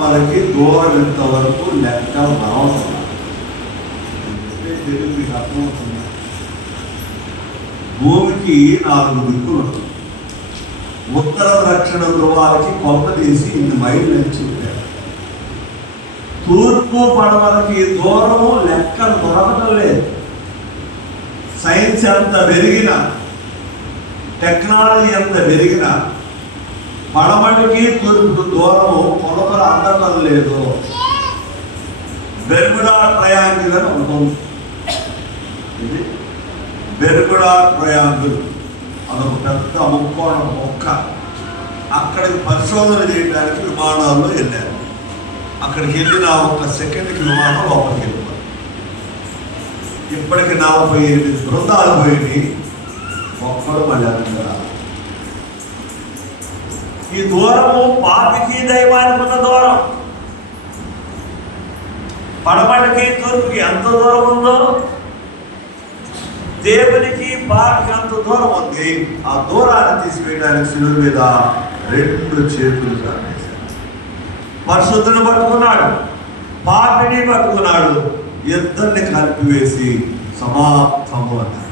వాళ్ళకి దూరం ఎంతవరకు లెక్క రావట్లేదు. తెలుగు మీకు అర్థమవుతుంది. భూమికి 4 దిక్కులు. ఉత్తర దక్షిణ ధ్రువాలకి కొలత తీసి ఇన్ని మైళ్ళు అని చెప్పారు. తూర్పు పడమలకి దూరము లెక్కలు దొరకటం లేదు. సైన్స్ ఎంత పెరిగినా, టెక్నాలజీ ఎంత పెరిగినా పడమటికి తూర్పుకు దూరము కొలతలు అందటం లేదు. బెర్ముడా ట్రయాంగిల్ అని ఉంటుంది. ఇది బెర్ముడా ట్రయాంగిల్ అదొక పెద్ద ముక్కోణ మొక్క. అక్కడికి పరిశోధన చేయడానికి విమానాల్లో వెళ్ళారు. అక్కడికి వెళ్ళిన 1 సెకండ్కి విమానం లోపలికి వెళ్ళిపోయింది. ఇప్పటికి 48 బృందాలు పోయి ఒక్కడు మళ్ళీ అక్కడ. ఈ దూరము పాపికి దైవానికి ఉన్న దూరం. పడమటికి తూర్పుకి ఎంత దూరం ఉందో దేవునికి పాపికి అంత దూరం ఉంది. ఆ దూరాన్ని తీసివేయడానికి శిలువ మీద 2 చేతులు కానేశాడు. పరిశుద్ధుని పట్టుకున్నాడు, పాపిని పట్టుకున్నాడు. ఇద్దరిని కలిపివేసి సమాప్తము అన్నాడు.